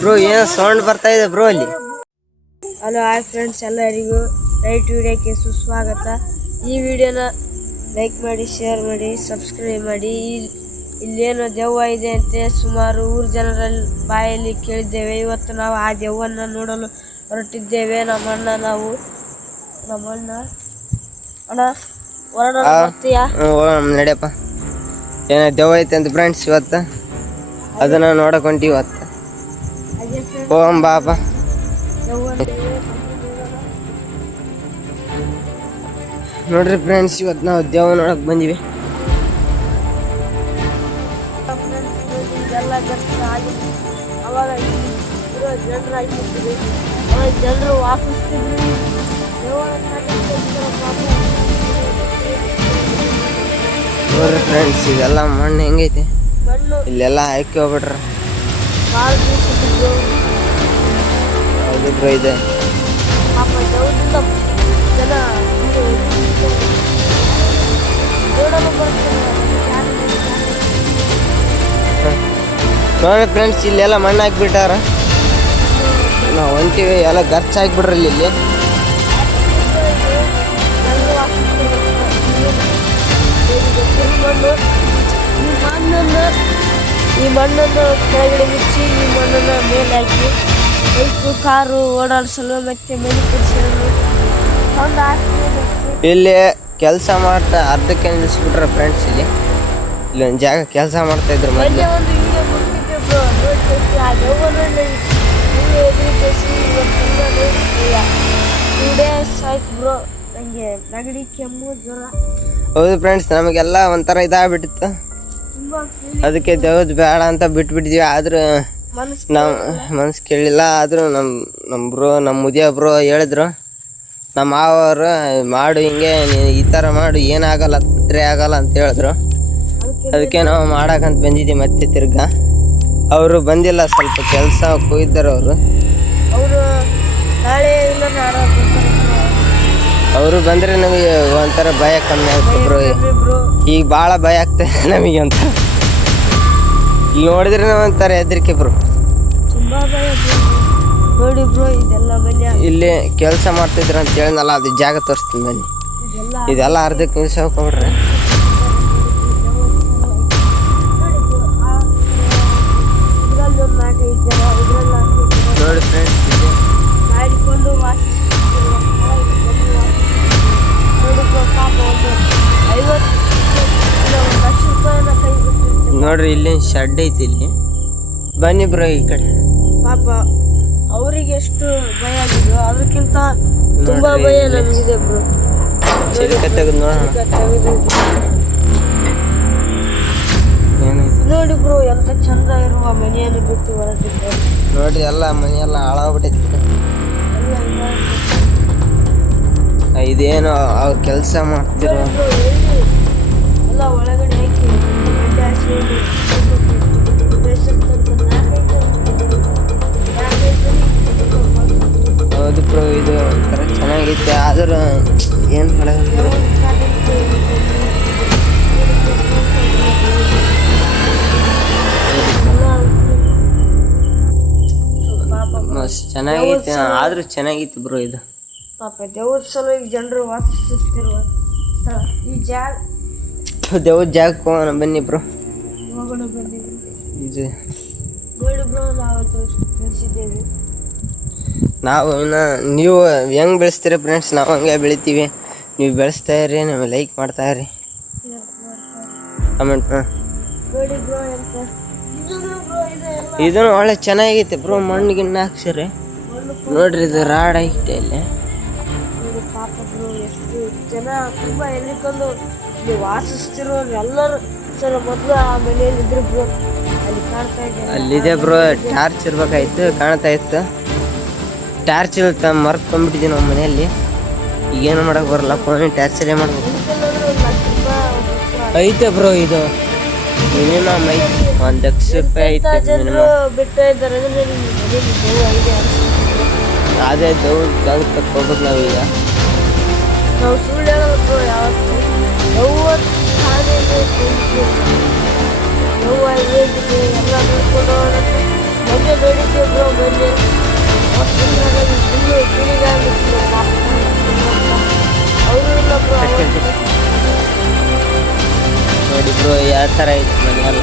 Bro ಏನೋ sound ಬರ್ತಾ ಇದೆ ಬ್ರೋ ಅಲ್ಲಿ. ಹಲೋ ಹಾಯ್ ಫ್ರೆಂಡ್ಸ್, ಎಲ್ಲರಿಗೂ ನೈಟ್ ವಿಡಿಯೋಕ್ಕೆ ಸುಸ್ವಾಗತ. ಈ ವಿಡಿಯೋನ ಲೈಕ್ ಮಾಡಿ, ಶೇರ್ ಮಾಡಿ, ಸಬ್ಸ್ಕ್ರೈಬ್ ಮಾಡಿ. ಇಲ್ಲೇನೋ ದೆವ್ವ ಇದೆ ಅಂತೆ ಸುಮಾರು ಊರು ಜನರಲ್ಲಿ ಬಾಯಲ್ಲಿ ಕೇಳಿದ್ದೇವೆ. ಇವತ್ತು ನಾವು ಆ ದೆವ್ವನ್ನ ನೋಡಲು ಹೊರಟಿದ್ದೇವೆ. ನಮ್ಮಣ್ಣ ಅಣ್ಣ ಹೊರಡೋಣ ಬರ್ತೀಯಾ? ನಡೆಯಪ್ಪ. ಏನೋ ದೆವ್ವ ಐತೆ ಅಂತ ಫ್ರೆಂಡ್ಸ್ ಇವತ್ತು, ಅದನ್ನ ನೋಡಕ್ ಹೊಂಟಿವಿ ಇವತ್ತು. ಓಂ ಬಾಪ. ನೋಡ್ರಿ ಫ್ರೆಂಡ್ಸ್, ಇವತ್ತು ನಾವು ದೆವ್ವ ನೋಡಕ್ ಬಂದಿವಿ. ಜನರು ವಾಸಿಸ್ತಿದ್ರು. ನೋಡ್ರಿ ಫ್ರೆಂಡ್ಸ್, ಇದೆಲ್ಲ ಮಣ್ಣು ಹೆಂಗೈತೆ, ಇಲ್ಲೆಲ್ಲ ಹಾಕಿ ಹೋಗ್ಬಿಟ್ರ. ಬ್ರೋ ಇದೆ ಜನ ನೋಡಿ ಫ್ರೆಂಡ್ಸ್, ಇಲ್ಲೆಲ್ಲ ಮಣ್ಣು ಹಾಕಿಬಿಟ್ಟಾರ. ನಾವು ಹೊಂಟಿವಿ, ಎಲ್ಲ ಖರ್ಚು ಹಾಕಿಬಿಡ್ರಿ ಇಲ್ಲಿ. ಈ ಮಣ್ಣನ್ನು ಕೆಳಗಡೆ ಮುಚ್ಚಿ ಈ ಮಣ್ಣನ್ನು ಮೇಲೆ ಹಾಕಿ ಬೈಕು ಕಾರು ಓಡಾಡಿಸಲು ಮತ್ತೆ ಮನೆ ಕುಡಿಸಲು ಇಲ್ಲಿ ಕೆಲಸ ಮಾಡ್ತಾ ಅರ್ಧಕ್ಕೆ ನಿಲ್ಲಿಸ್ಬಿಟ್ರೆ ಫ್ರೆಂಡ್ಸ್. ಇಲ್ಲಿ ಒಂದು ಜಾಗ ಕೆಲಸ ಮಾಡ್ತಾ ಇದ್ರು. ಮೊನ್ನೆ ಒಂದು ವಿಡಿಯೋ ಕೊಟ್ಟಿದ್ದೆ ಬ್ರೋ, ನೋಡಿ ಆ ದೆವ್ವನ ಎದುರಿಸಿ 2 days ಆಯ್ತು ಬ್ರೋ. ನನಗೆ ನೆಗಡಿ, ಕೆಮ್ಮು, ಜ್ವರ. ಹೌದು ಫ್ರೆಂಡ್ಸ್, ನಮಗೆಲ್ಲ ಒಂಥರ ಇದಾಗ್ಬಿಟ್ಟಿತ್ತು. ಅದಕ್ಕೆ ದೆವ್ವದ ಬೇಡ ಅಂತ ಬಿಟ್ಬಿಟ್ಟಿದ್ವಿ. ಆದ್ರೂ ನಾವು ಮನಸ್ಸು ಕೇಳಲಿಲ್ಲ. ಆದರೂ ನಮ್ಮ ಮುದಿಯ ಬ್ರೋ ಹೇಳಿದ್ರು, ನಮ್ಮ ಮಾವರು ಮಾಡು ಹಿಂಗೆ, ಈ ಥರ ಮಾಡು, ಏನಾಗಲ್ಲ, ತೊಂದರೆ ಆಗಲ್ಲ ಅಂತ ಹೇಳಿದ್ರು. ಅದಕ್ಕೆ ನಾವು ಮಾಡಕ್ಕಂತ ಬಂದಿದ್ದೀವಿ. ಮತ್ತೆ ತಿರ್ಗಾ ಅವರು ಬಂದಿಲ್ಲ, ಸ್ವಲ್ಪ ಕೆಲಸ ಹೋಗಿದ್ದಾರೆ ಅವರು. ಅವರು ಬಂದರೆ ನಮಗೆ ಒಂಥರ ಭಯ ಕಮ್ಮಿ ಆಗ್ತದೆ ಬ್ರೋ. ಈಗ ಭಾಳ ಭಯ ಆಗ್ತದೆ ನಮಗೆ ಅಂತ. ಇಲ್ಲಿ ನೋಡಿದ್ರೆ ನಾವು ಒಂಥರ ಹೆದರಿಕೆ ಬ್ರೋ. ನೋಡಿ ಬ್ರೋ, ಇದೆಲ್ಲ ಮನೆ ಇಲ್ಲಿ ಕೆಲಸ ಮಾಡ್ತಿದ್ರು ಅಂತ ಹೇಳಿದ್ನಲ್ಲ, ಅದು ಜಾಗ ತೋರಿಸ್ತೀನಿ ಬನ್ನಿ. ಇದೆಲ್ಲ ಅರ್ಧಕ್ಕೆ ನಿಲ್ಸ್ಕೊಂಡ್ರೆ ನೋಡಿ ಫ್ರೆಂಡ್ಸ್, ಇದೆ ಮಾಡಿಕೊಂಡು ನೋಡ್ರಿ, ಇಲ್ಲಿ ಶೆಡ್ ಐತಿ. ಇಲ್ಲಿ ಬನ್ನಿ ಬ್ರೋ, ಈ ಕಡೆ. ಪಾಪ ಅವರಿಗೆ ಎಷ್ಟು ಭಯ ಆಗಿದ್ರು, ಅದಕ್ಕಿಂತ ತುಂಬಾ ಭಯ ನಮಗಿದೆ ಬ್ರೋ. ನೋಡಿ ಬ್ರೋ, ಎಂತ ಚಂದ ಇರುವ ಮನೆಯನ್ನು ಬಿಟ್ಟು ಹೊರಟಿದ್ದಾರೆ. ನೋಡ್ರಿ, ಎಲ್ಲ ಮನೆಯೆಲ್ಲ ಹಾಳಾಗ್ಬಿಟ್ಟೈತಿ. ಇದೇನು ಅವ್ರು ಕೆಲಸ ಮಾಡ್ತಿರೋ ಎಲ್ಲ ಒಳಗಡೆ ಹಾಕಿ ಹೌದು ಬ್ರೋ, ಇದು ಒಂಥರ ಚೆನ್ನಾಗೈತೆ. ಆದರೂ ಏನು ಮಾಡೋದು, ಮಸ್ತ್ ಚೆನ್ನಾಗೈತೆ. ಆದರೂ ಚೆನ್ನಾಗಿತ್ತು ಬ್ರೋ ಇದು. ಪಾಪ ದೇವ್ರ ಸಲುವಾಗಿ ಜನರು ವಾಸಿಸುತ್ತಿರುವ ಸ್ಥಳ ಈ ಜಾಗ. ದೇವ್ರ ಜಾಗಕ್ಕೆ ಹೋಗೋಣ ಬನ್ನಿ ಬ್ರೋ. ಹೋಗೋಣ ಬನ್ನಿ. ಇದು ನೋಡಿ ಬ್ರೋ, ನಾವು ಬೆಳೆಸಿದ್ದೇವೆ. ನಾವು ಇನ್ನು ನೀವು ಹೆಂಗೆ ಬೆಳೆಸ್ತೀರಿ ಫ್ರೆಂಡ್ಸ್, ನಾವು ಹಂಗೆ ಬೆಳಿತೀವಿ. ನೀವು ಬೆಳೆಸ್ತಾ ಇರಿ, ನಮಗೆ ಲೈಕ್ ಮಾಡ್ತಾ ಇರಿ, ಕಮೆಂಟ್. ನೋಡಿ ಬ್ರೋ, ಇದನ್ನು ಒಳ್ಳೆ ಚೆನ್ನಾಗೈತೆ ಬ್ರೋ. ಮಣ್ಣು ಗಿಣ್ಣು ಹಾಕ್ಸಿರಿ. ನೋಡ್ರಿ, ಇದು ರಾಡ್ ಐತೆ ಇಲ್ಲಿ. ಪಾಪ ಬ್ರೋ, ಎಷ್ಟು ಜನ ತುಂಬಾ ಎಲ್ಲಿಕೊಂಡು ಇಲ್ಲಿ ವಾಸಿಸ್ತಿರೋರು ಎಲ್ಲರೂ ಸರ್ ಮೊದಲು ಆ ಮನೆಯಲ್ಲಿ ಇದ್ರು ಬ್ರೋ. ಅಲ್ಲಿ ಕಾಣ್ತಾ ಇದೆ, ಅಲ್ಲಿದೆ ಬ್ರೋ. ಟಾರ್ಚ್ ಇರ್ಬೇಕಾಯ್ತು, ಕಾಣ್ತಾ ಇತ್ತು. ಟಾರ್ಚ್ ಮರ್ತ್ಕೊಂಡ್ಬಿಟ್ಟಿದ್ದೀವಿ ನಮ್ಮ ಮನೆಯಲ್ಲಿ. ಈಗೇನು ಮಾಡಕ್ ಬರಲ್ಲ, ಫೋನಿನ ಟಾರ್ಚರೇ ಮಾಡ್ಬೇಕು. ಐತೆ ಬ್ರೋ, ಇದು ಮಿನಿಮಮ್ ಐತೆ, $1 ಲಕ್ಷ ಐತೆ ಮಿನಿಮಮ್. ಬಿಟ್ಟು ಇದ್ದಾರೆ. ಅದೇ ದೌಡ್ ಜಾಗಕ್ಕೆ ಹೋಗ್ಬೇಕು ನಾವೀಗ. ನಾವು ಸುಳ್ಳು ಹೇಳಲ್ಲ ಬ್ರೋ, ಯಾವತ್ತು ನೋವು ಹೇಗಿದೆ ಎಲ್ಲ ನೋಡ್ಕೊಂಡು ವಿಡಿಯೋ ನೋಡಿದ್ದೆ ಬ್ರೋ ಮೊನ್ನೆ. ಫುಲ್ಲು ಫೀಲಿಂಗ್ ಆಗಿತ್ತು. ಅವರು ಇಲ್ಲ ಬ್ರೋ. ನೋಡಿ ಬ್ರೋ ಯಾವ ಥರ ಐತಿ ಮನೆಯಲ್ಲ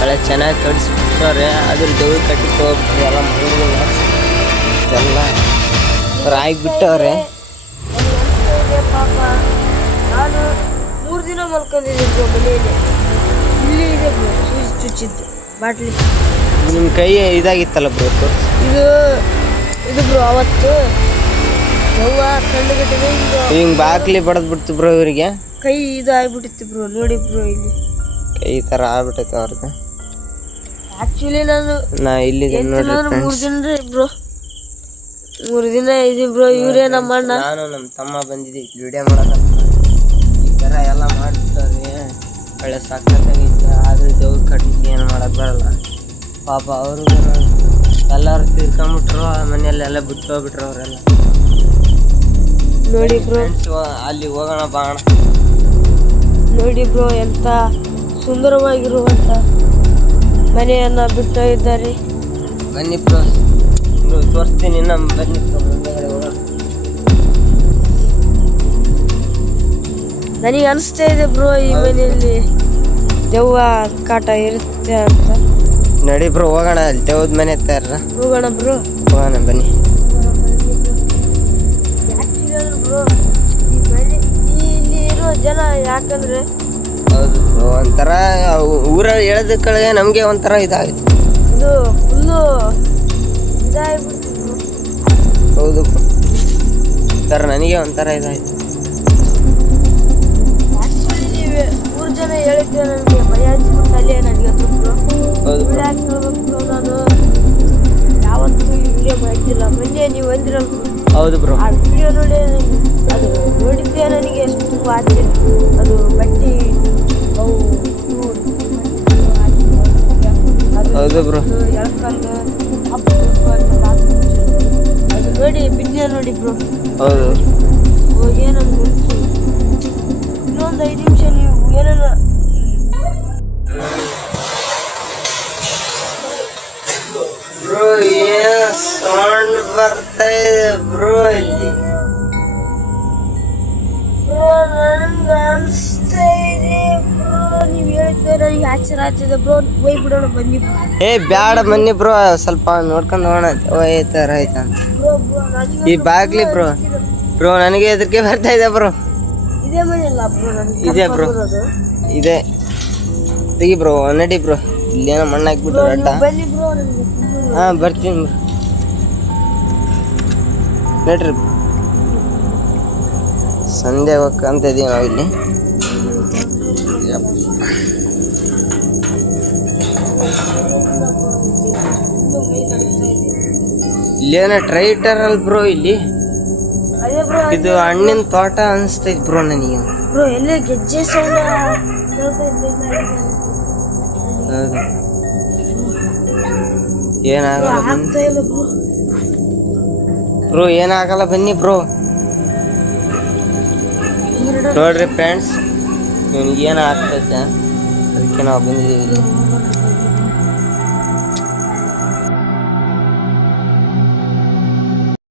ಒಳ್ಳೆ ಚೆನ್ನಾಗಿ ಕಟ್ಸ್ಬಿಟ್ಟವ್ರೆ. ಅದ್ರ ದೇವ್ರು ಕಟ್ಟಿ ಹೋಗ್ಬಿಟ್ರಿ ಎಲ್ಲ ಎಲ್ಲ ರಾಗಿ ಬಿಟ್ಟವ್ರೆ. ಪಾಪ ನಾನು 3 ದಿನ ಮಲ್ಕೊಂಡಿದ್ದೆ ಬ್ರೋ ಮನೆಯಲ್ಲಿ. ಇಲ್ಲಿ ಇದೆ ಬ್ರೋ ಸೂಜಿ ಚುಚ್ಚಿದ್ದು ಬಾಟ್ಲಿ. ನಿಮ್ಮ ಕೈ ಇದಾಗಿತ್ತಲ್ಲ ಬ್ರೋ ತೋರಿಸಿ. ಇದು ಬ್ರೋ ಅವತ್ತು ಯವ್ವ ಕಣ್ಣುಗಟ್ಟಿದೆ ಹಿಂಗೆ ಬಾಕ್ಲಿ ಬಡದ್ ಬಿಡ್ತು ಬ್ರೋ ಇವರಿಗೆ. ಕೈ ಇದು ಆಗ್ಬಿಟ್ಟಿತ್ತು ಬ್ರೋ. ನೋಡಿ ಬ್ರೋ ಇಲ್ಲಿ ಕೈ ಥರ ಆಗ್ಬಿಟ್ಟೈತೆ ಅವ್ರಿಗೆ. ಆಕ್ಚುಲಿ ನಾ ಇಲ್ಲಿದೆ ನೋಡಿ 3 ದಿನ ರೀ ಬ್ರೋ. 3 ದಿನ ಇದೀವಿ ಬ್ರೋ. ಇವರೇ ನಮ್ಮ ಅಣ್ಣ. ನಾನು ನಮ್ಮ ತಮ್ಮ ಬಂದಿದ್ದೀವಿ ವಿಡಿಯೋ ಮಾಡೋಕೆ. ಈ ಥರ ಎಲ್ಲ ಮಾಡ್ತಾರೆ ಒಳ್ಳೆ ಸಕ್ಕತ್ತಾಗೈತೆ. ಆದ್ರೆ ದೇವ್ರು ಕಟ್ಟಿದ್ದು ಏನು ಮಾಡೋದು ಬರಲ್ಲ ಪಾಪ. ಅವರು ಎಲ್ಲರೂ ತೀರ್ಕೊಂಬಿಟ್ರು ಮನೆಯಲ್ಲೆಲ್ಲ ಬಿಟ್ಟು ಹೋಗ್ಬಿಟ್ರು ಅವರೆಲ್ಲ. ನೋಡಿ ಬ್ರೋ ಅಲ್ಲಿ ಹೋಗೋಣ ಬಾಣ. ನೋಡಿ ಬ್ರೋ ಎಂತ ಸುಂದರವಾಗಿರುವಂತ ಮನೆಯನ್ನ ಬಿಟ್ಟು ಇದ್ದಾರೆ. ಬನ್ನಿ ಬ್ರೋ ತೋರಿಸ್ತೀನಿ. ನಮ್ಮ ಬನ್ನಿ ಮುಂದೆಗಡೆ ಹೋಗೋಣ. ನನಗೆ ಅನಿಸ್ತಾ ಇದೆ ಬ್ರೋ ಈ ಮನೆಯಲ್ಲಿ ದೆವ್ವ ಕಾಟ ಇರುತ್ತೆ ಅಂತ. ನಡಿ ಬ್ರೋ ಹೋಗೋಣ. ಅಲ್ಲಿ ದೇವ್ದ ಮನೆ ಇರ್ತಾರ. ಹೋಗೋಣ ಬ್ರೋ. ಹೋಗೋಣ ಬನ್ನಿ. ಬ್ರೋ ಈ ಮನೆ ಇಲ್ಲಿ ಇರೋ ಜನ ಯಾಕಂದ್ರೆ ಹೌದು ಬ್ರೋ ಒಂಥರ ಊರಲ್ಲಿ ಹೇಳೋದ ಕಡೆಗೆ ನಮಗೆ ಒಂಥರ ಇದಾಗಿತ್ತು. ಇದು ಫುಲ್ಲು ಇದಾಗ್ಬಿಡ್ತು ಬ್ರೋ. ಹೌದು ಸರ್ ನನಗೆ ಒಂಥರ ಇದಾಯ್ತು. ಆ್ಯಕ್ಚುಲಿ ನೀವು 3 ಜನ ಹೇಳಿದ್ದೆ ನನಗೆ ಭಯ ಹಚ್ಚಿಬಿಟ್ಟಲ್ಲೇ ನನಗೆ ಬ್ರೋ. ಹೌದು ವಿಡಿಯೋ ಹಾಕ್ಬೇಕು ಬ್ರೋ. ನಾನು ಯಾವತ್ತೂ ಈ ವಿಡಿಯೋ ಮಾಡಿದ್ದಿಲ್ಲ. ಮೊನ್ನೆ ನೀವು ಅಂದಿರಲ್ಲ ಬ್ರೋ. ಹೌದು ಬ್ರೋ ಆ ವಿಡಿಯೋ ನೋಡಿ ಅದು ನೋಡಿದ್ದೆ ನನಗೆ ಎಷ್ಟು ಆಚೆ ಅದು ಬಟ್ಟೆ ಅವು ಇವು ಹೌದು ಬ್ರೋ ಎಳ್ಕೊಂಡು ಅದು ನೋಡಿ ಬಿನ್ನೆ ನೋಡಿ ಬ್ರೋ. ಹೌದು ಏನನ್ನ ಮುಗಿಸು ಇನ್ನೊಂದು 5 ನಿಮಿಷ ನೀವು ಏನನ್ನ ಬ್ರೋ ಏನು ಸೌಂಡ್ ಬರ್ತಾ ಇದೆ ಬ್ರೋ ಇಲ್ಲಿ. ಬ್ರೋ ನನಗೆ ಅನಿಸ್ತಾ ಇದೆ ಬ್ರೋ. ನೀವು ಹೇಳಿದ್ದೆ ನನಗೆ ಆಶ್ಚರ್ಯ ಆಗ್ತಿದೆ ಬ್ರೋ. ಹೋಗ್ಬಿಡೋಣ ಬನ್ನಿ ಏ ಬ್ಯಾಡ ಬನ್ನಿ ಬ್ರೋ ಸ್ವಲ್ಪ ನೋಡ್ಕೊಂಡು ಹೋಗೋಣ. ಈ ಥರ ಆಯ್ತಾ ಬ್ರೋ. ಬ್ರೋ ನನಗೆ ಈ ಬಾಗ್ಲಿ ಬ್ರೋ. ಬ್ರೋ ನನಗೆ ಹೆದರಿಕೆ ಬರ್ತಾ ಇದೆ ಬ್ರೋ. ಇದೇ ಮನೆ ಅಲ್ಲ ಬ್ರೋ. ನನಗೆ ಇದೆ ಬ್ರೋ ಇದೆ. ತೆಗಿ ಬ್ರೋ ನಡಿ ಬ್ರೋ. ಇಲ್ಲೇನೋ ಮಣ್ಣು ಹಾಕ್ಬಿಟ್ಟು ಅಡ್ಡ. ಬನ್ನಿ ಬ್ರೋ. ನನಗೆ ಹಾಂ ಬರ್ತೀನಿ ಬ್ರೋ. ನಡ್ರಿ ಸಂಜೆ ಹೋಗ್ಕಂತ ಇದೀವಿ ನಾವು ಇಲ್ಲಿ. ಇಲ್ಲೇನೋ ಟ್ರೈ ಇಟ್ಟಾರಲ್ಲ ಬ್ರೋ ಇಲ್ಲಿ. ಅದೇ ಬ್ರೋ ಇದು ಹಣ್ಣಿನ ತೋಟ ಅನಿಸ್ತೈತಿ ಬ್ರೋ ನನಗೆ. ಬ್ರೋ ಎಲ್ಲೇ ಗೆಜ್ಜೆ ಸೌಂಡ್ ಕೇಳ್ತಾ ಇದ್ದೆ. ಹೌದು ಏನಾಗಲ್ಲ ಬನ್ನಿ ಆಗ್ತಾ ಇಲ್ಲ ಬ್ರೋ. ಬ್ರೋ ಏನಾಗಲ್ಲ ಬನ್ನಿ ಬ್ರೋ. ನೋಡ್ರಿ ಫ್ರೆಂಡ್ಸ್ ಇವ್ನಿಗೆ ಏನು ಆಗ್ತೈತೆ ಅದಕ್ಕೆ ನಾವು ಬಂದಿದ್ದೀವಿ ಇಲ್ಲಿ.